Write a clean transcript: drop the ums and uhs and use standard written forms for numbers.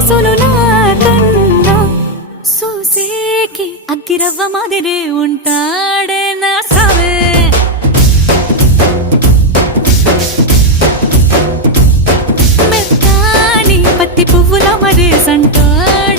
సొగసులు నాకన్నా చూసేకి అగ్గిరవ్వ మాదిరే ఉంటాడే నా సావే. మెత్తాని పత్తి పువ్వుల మరే సంటాడే